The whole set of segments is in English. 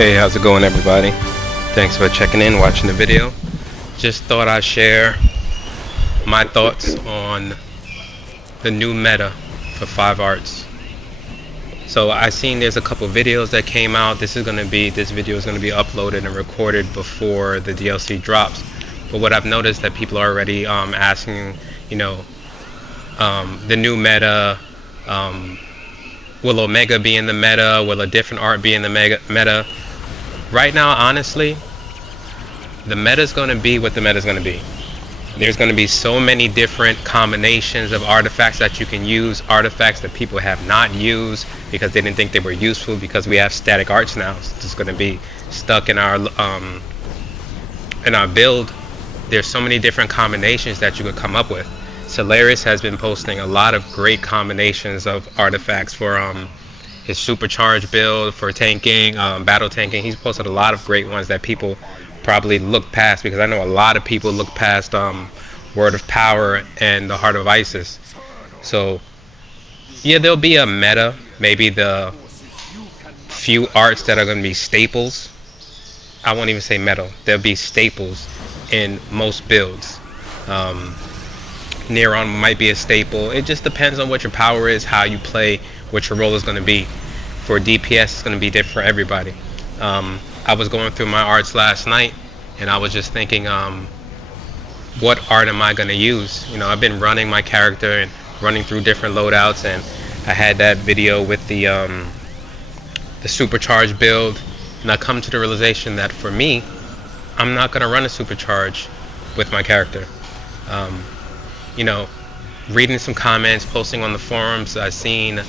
Hey, how's it going, everybody? Thanks for checking in, watching the video. Just thought I'd share my thoughts on the new meta for 5 arts. So I seen there's a couple videos that came out. This video is gonna be uploaded and recorded before the DLC drops. But what I've noticed that people are already asking, the new meta. Will Omega be in the meta? Will a different art be in the meta? Right now, honestly, the meta is going to be what the meta is going to be. There's going to be so many different combinations of artifacts that you can use, artifacts that people have not used because they didn't think they were useful, because we have static arts now. So it's going to be stuck in our build. There's so many different combinations that you could come up with. Solaris has been posting a lot of great combinations of artifacts for his supercharged build, for tanking, battle tanking. He's posted a lot of great ones that people probably look past, because I know a lot of people look past Word of Power and the Heart of Isis. So yeah, there'll be a meta. Maybe the few arts that are going to be staples. I won't even say meta. There'll be staples in most builds. Nearon might be a staple. It just depends on what your power is, how you play, what your role is going to be. For DPS, it's going to be different for everybody. I was going through my arts last night, and I was just thinking, what art am I going to use? I've been running my character and running through different loadouts, and I had that video with the supercharged build, and I come to the realization that for me, I'm not going to run a supercharge with my character. Reading some comments, posting on the forums, I've seen,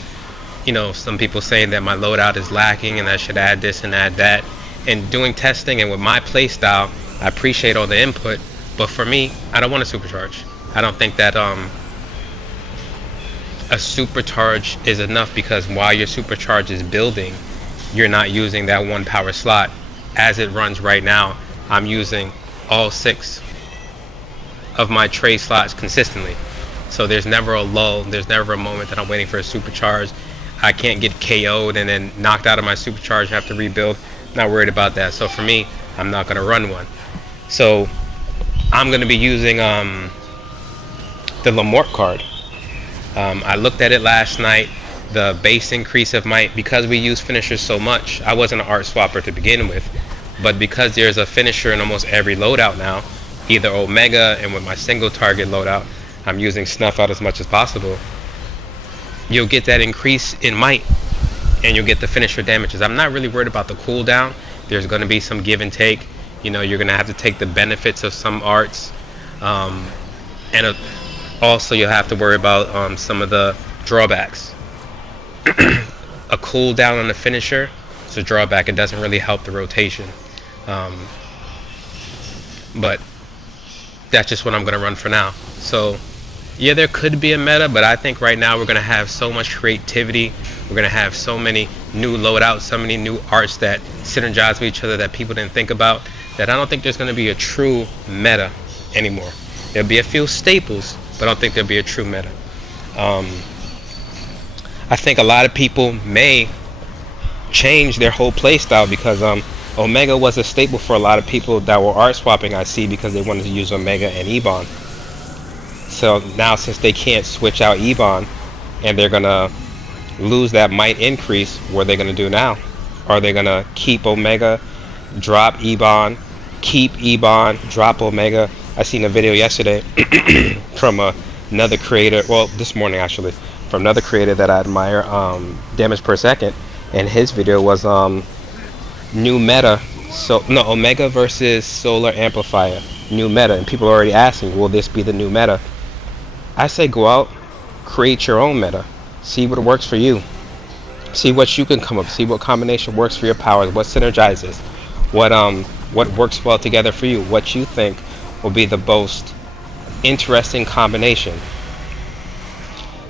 some people saying that my loadout is lacking and I should add this and add that. And doing testing, and with my playstyle, I appreciate all the input, but for me, I don't want a supercharge. I don't think that a supercharge is enough, because while your supercharge is building, you're not using that one power slot. As it runs right now, I'm using all 6 of my trade slots consistently. So there's never a lull, there's never a moment that I'm waiting for a supercharge. I can't get KO'd and then knocked out of my supercharge and have to rebuild. Not worried about that. So for me, I'm not going to run one. So I'm going to be using the Lamort card. I looked at it last night. The base increase of might, because we use finishers so much, I wasn't an art swapper to begin with, but because there's a finisher in almost every loadout now, either Omega, and with my single target loadout, I'm using Snuff out as much as possible, you'll get that increase in might, and you'll get the finisher damages. I'm not really worried about the cooldown. There's going to be some give and take. You're going to have to take the benefits of some arts, and also you'll have to worry about some of the drawbacks. A cooldown on the finisher is a drawback. It doesn't really help the rotation, but that's just what I'm going to run for now. So yeah, there could be a meta, but I think right now we're going to have so much creativity. We're going to have so many new loadouts, so many new arts that synergize with each other that people didn't think about, that I don't think there's going to be a true meta anymore. There'll be a few staples, but I don't think there'll be a true meta. I think a lot of people may change their whole playstyle, because Omega was a staple for a lot of people that were art swapping, I see, because they wanted to use Omega and Ebon. So now, since they can't switch out Ebon, and they're gonna lose that might increase, what are they gonna do now? Are they gonna keep Omega, drop Ebon, keep Ebon, drop Omega? I seen a video yesterday from another creator, well, this morning actually, from another creator that I admire, damage per second, and his video was new meta. So no, Omega versus Solar Amplifier, new meta, and people are already asking, will this be the new meta? I say go out, create your own meta, see what works for you, see what you can come up, see what combination works for your powers, what synergizes, what works well together for you, what you think will be the most interesting combination.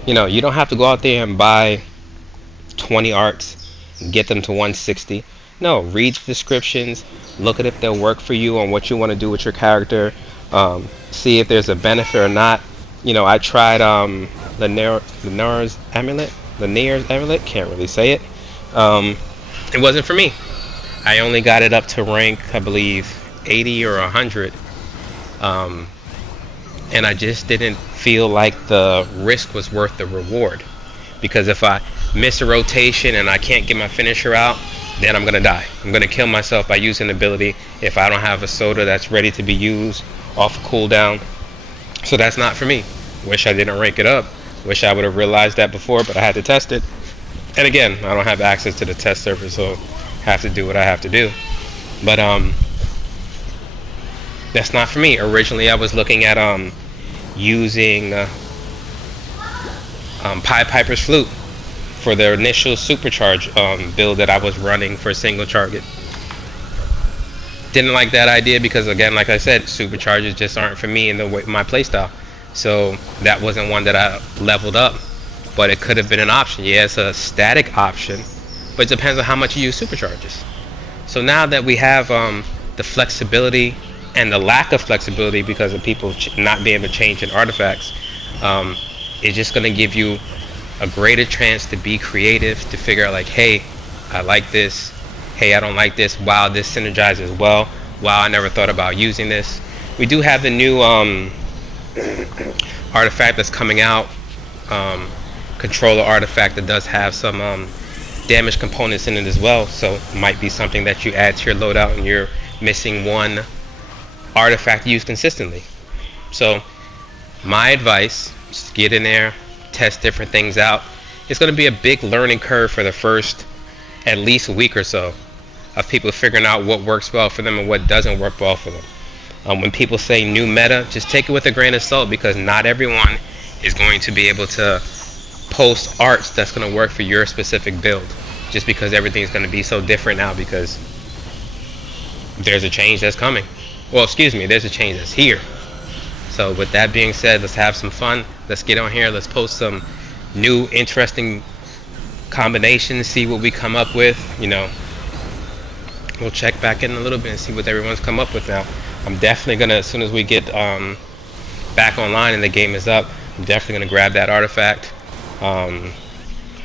You don't have to go out there and buy 20 arts and get them to 160. No, read the descriptions, look at if they'll work for you on what you want to do with your character, see if there's a benefit or not. I tried Lanier's amulet, can't really say it. It wasn't for me. I only got it up to rank, I believe, 80 or 100. Um, and I just didn't feel like the risk was worth the reward. Because if I miss a rotation and I can't get my finisher out, then I'm gonna die. I'm gonna kill myself by using the ability if I don't have a soda that's ready to be used off cooldown. So that's not for me. Wish I didn't rank it up. Wish I would have realized that before, but I had to test it. And again, I don't have access to the test server, so have to do what I have to do. But that's not for me. Originally, I was looking at using Pied Piper's Flute for the initial supercharge build that I was running for single target. Didn't like that idea because, again, like I said, supercharges just aren't for me in the way, my playstyle. So that wasn't one that I leveled up, but it could have been an option. Yeah, it's a static option, but it depends on how much you use supercharges. So now that we have the flexibility and the lack of flexibility because of people not being able to change in artifacts, it's just going to give you a greater chance to be creative, to figure out like, hey, I like this, hey, I don't like this, wow, this synergizes well, wow, I never thought about using this. We do have the new artifact that's coming out, controller artifact that does have some damage components in it as well, so it might be something that you add to your loadout and you're missing one artifact used consistently. So my advice, just get in there, test different things out. It's going to be a big learning curve for the first at least a week or so of people figuring out what works well for them and what doesn't work well for them. When people say new meta, just take it with a grain of salt because not everyone is going to be able to post arts that's going to work for your specific build, just because everything's going to be so different now because there's a change that's coming. Well, excuse me, there's a change that's here. So with that being said, let's have some fun. Let's get on here. Let's post some new interesting combinations, see what we come up with. You know, we'll check back in a little bit and see what everyone's come up with now. I'm definitely gonna, as soon as we get back online and the game is up, I'm definitely gonna grab that artifact,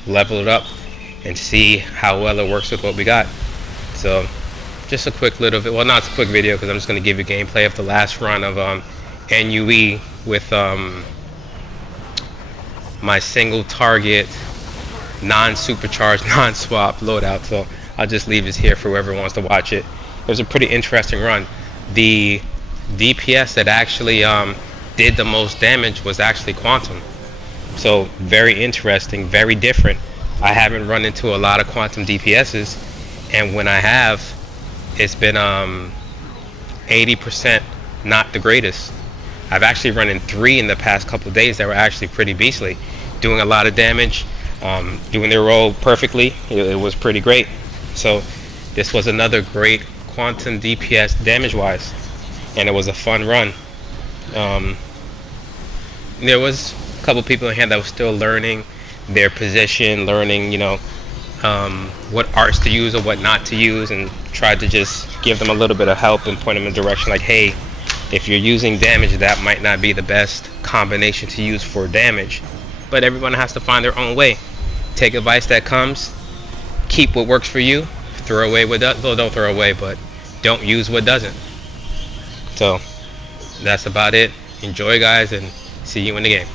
level it up, and see how well it works with what we got. So just a quick little bit, well, not a quick video because I'm just gonna give you gameplay of the last run of NUE with my single target, non-supercharged, non-swap loadout. So I'll just leave this here for whoever wants to watch it. It was a pretty interesting run. The DPS that actually did the most damage was actually Quantum. So very interesting, very different. I haven't run into a lot of Quantum DPSs, and when I have, it's been 80% not the greatest. I've actually run in 3 in the past couple of days that were actually pretty beastly, doing a lot of damage, doing their role perfectly. It was pretty great. So this was another great Quantum DPS damage wise, and it was a fun run. There was a couple people in here that were still learning their position, learning, you know, what arts to use or what not to use, and tried to just give them a little bit of help and point them in a direction like, hey, if you're using damage, that might not be the best combination to use for damage, but everyone has to find their own way. Take advice that comes, keep what works for you, throw away what doesn't. Well, don't throw away, but don't use what doesn't. So that's about it. Enjoy, guys, and see you in the game.